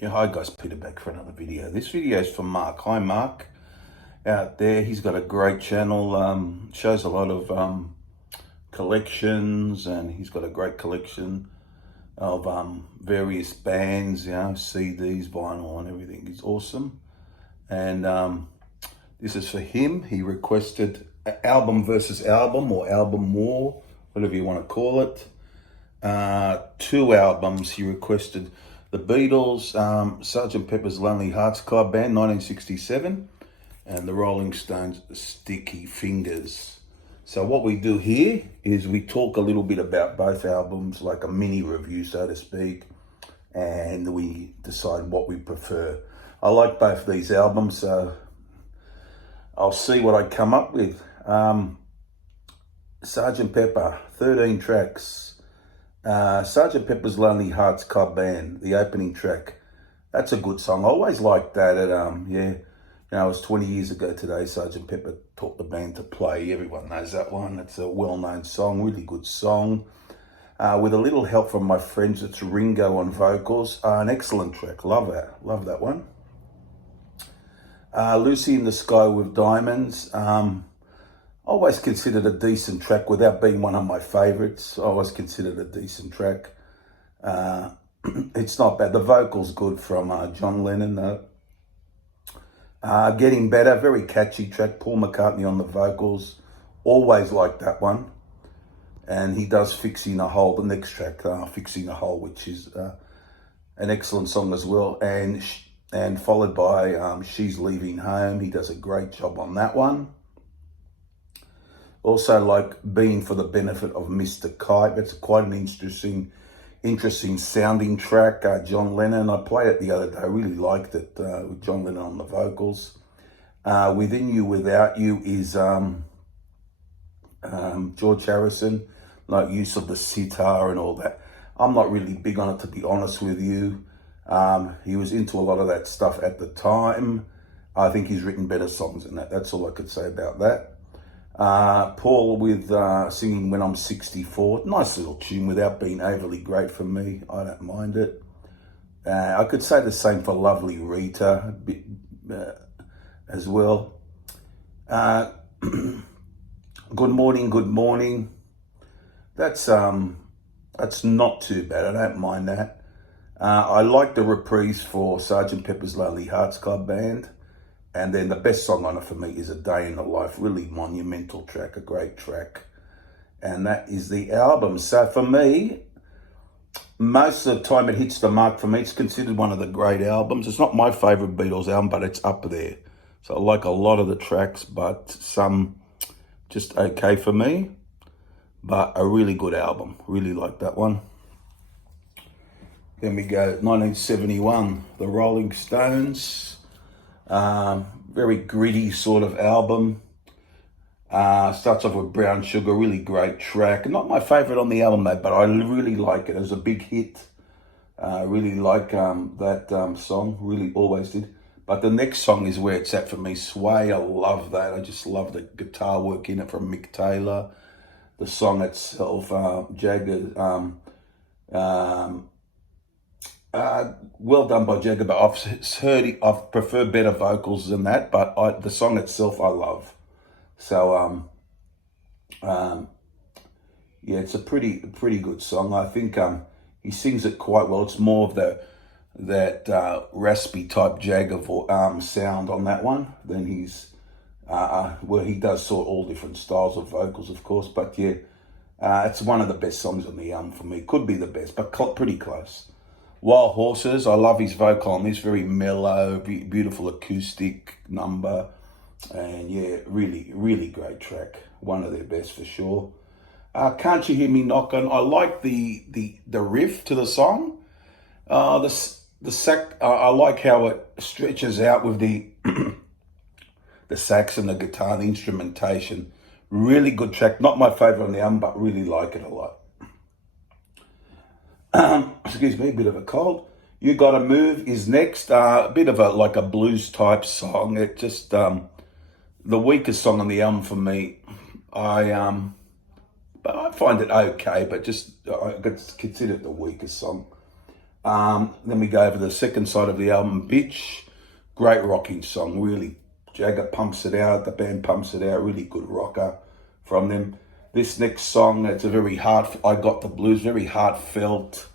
Yeah, hi guys, Peter back for another video. This video is from Mark. Hi Mark, out there. He's got a great channel, shows a lot of collections, and he's got a great collection of various bands, CDs, vinyl and everything. It's awesome. And this is for him. He requested album versus album, or album war, whatever you want to call it. Two albums. He requested the Beatles, Sgt. Pepper's Lonely Hearts Club Band, 1967, and the Rolling Stones, Sticky Fingers. So what we do here is we talk a little bit about both albums, like a mini review, so to speak, and we decide what we prefer. I like both of these albums, so I'll see what I come up with. Sgt. Pepper, 13 tracks. Sgt. Pepper's Lonely Hearts Club Band, the opening track. That's a good song. I always liked that. It was 20 years ago today. Sgt. Pepper taught the band to play. Everyone knows that one. It's a well-known song, really good song. With a little help from my friends, it's Ringo on vocals. An excellent track. Love that one. Lucy in the Sky with Diamonds. Always considered a decent track without being one of my favourites. Always considered a decent track. It's not bad. The vocal's good from John Lennon. Getting Better, very catchy track. Paul McCartney on the vocals. Always liked that one. And he does Fixing a Hole, the next track, Fixing a Hole, which is an excellent song as well. And followed by She's Leaving Home. He does a great job on that one. Also like Being for the Benefit of Mr. Kite. That's quite an interesting sounding track. John Lennon, I played it the other day. I really liked it with John Lennon on the vocals. Within You, Without You is George Harrison, like use of the sitar and all that. I'm not really big on it, to be honest with you. He was into a lot of that stuff at the time. I think he's written better songs than that. That's all I could say about that. Paul with singing When I'm 64. Nice little tune without being overly great for me. I don't mind it. I could say the same for Lovely Rita as well. Good Morning, Good Morning. That's not too bad. I don't mind that. I like the reprise for Sgt. Pepper's Lonely Hearts Club Band. And then the best song on it for me is A Day in the Life. Really monumental track, a great track. And that is the album. So for me, most of the time it hits the mark for me. It's considered one of the great albums. It's not my favourite Beatles album, but it's up there. So I like a lot of the tracks, but some just okay for me. But a really good album. Really like that one. Then we go 1971, The Rolling Stones. Very gritty sort of album. Starts off with Brown Sugar, really great track. Not my favourite on the album though, but I really like it. It was a big hit. Really like that song, really always did. But the next song is where it's at for me, Sway. I love that. I just love the guitar work in it from Mick Taylor. The song itself, Jagger, well done by Jagger, but I've preferred better vocals than that, but the song itself I love. So, yeah, it's a pretty good song. I think he sings it quite well. It's more of that raspy type Jagger sound on that one than he's, where he does sort of all different styles of vocals, of course, but yeah, it's one of the best songs on the album for me. Could be the best, but pretty close. Wild Horses, I love his vocal on this, very mellow, beautiful acoustic number, and yeah, really great track. One of their best for sure. Can't You Hear Me Knockin'? I like the riff to the song. I like how it stretches out with the the sax and the guitar, the instrumentation. Really good track. Not my favorite on the album, but really like it a lot. Excuse me, a bit of a cold. You Gotta Move is next. A bit of like a blues type song. It just the weakest song on the album for me. But I find it okay, but just I consider it the weakest song. Then we go over the second side of the album, Bitch. Great rocking song, really. Jagger pumps it out, the band pumps it out, really good rocker from them. This next song, it's a very I Got the Blues, very heartfelt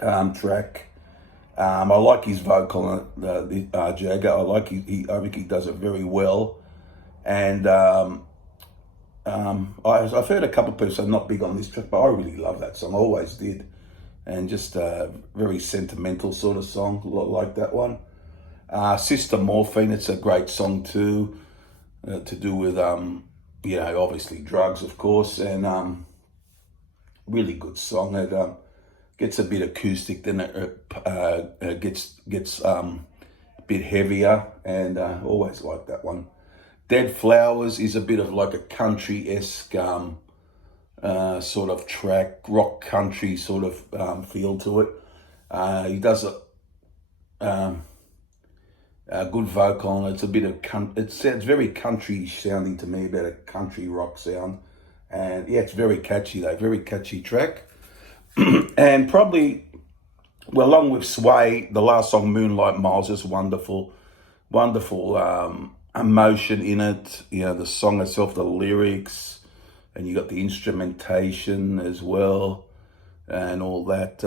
track. I like his vocal on it, Jagger. I think he does it very well. And I've heard a couple of people say not big on this track, but I really love that song. I always did. And just a very sentimental sort of song, like that one. Sister Morphine, it's a great song too, to do with, obviously drugs, of course, and really good song. It gets a bit acoustic, then it gets a bit heavier, and always like that one. Dead Flowers is a bit of like a country-esque sort of track, rock country sort of feel to it. He does a good vocal, and it's a bit of it sounds very country sounding to me, about a country rock sound, and yeah, it's very catchy though, very catchy track. And probably, well, along with Sway, the last song, Moonlight Miles, is wonderful emotion in it. The song itself, the lyrics, and you got the instrumentation as well, and all that.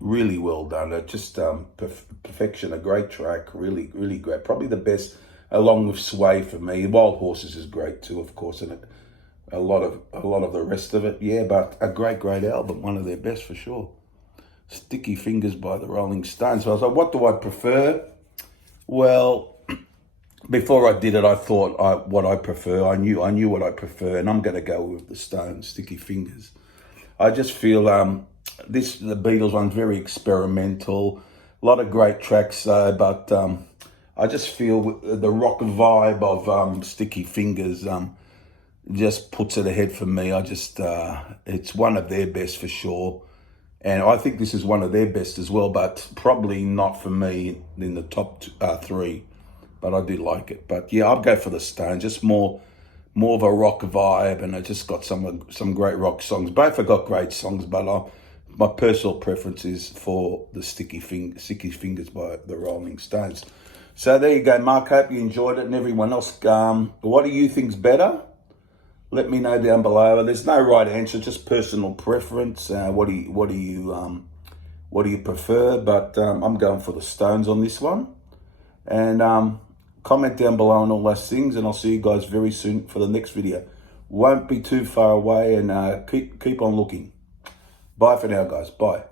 Really well done. Just perfection. A great track. Really, really great. Probably the best, along with Sway for me. Wild Horses is great too, of course, and a lot of the rest of it. Yeah, but a great album. One of their best for sure. Sticky Fingers by the Rolling Stones. So I was like, what do I prefer? Well, before I did it, I thought what I prefer. I knew what I prefer, and I'm going to go with the Stones, Sticky Fingers. I just feel the Beatles one's very experimental. A lot of great tracks though, but I just feel the rock vibe of Sticky Fingers just puts it ahead for me. It's one of their best for sure. And I think this is one of their best as well, but probably not for me in the top three. But I do like it. But yeah, I'll go for the Stones. Just more of a rock vibe, and it just got some great rock songs. Both have got great songs, but my personal preference is for the Sticky Fingers by the Rolling Stones. So there you go, Mark. Hope you enjoyed it, and everyone else. What do you think's better? Let me know down below. There's no right answer, just personal preference. What do you prefer? But I'm going for the Stones on this one. And comment down below on all those things, and I'll see you guys very soon for the next video. Won't be too far away, and keep on looking. Bye for now, guys. Bye.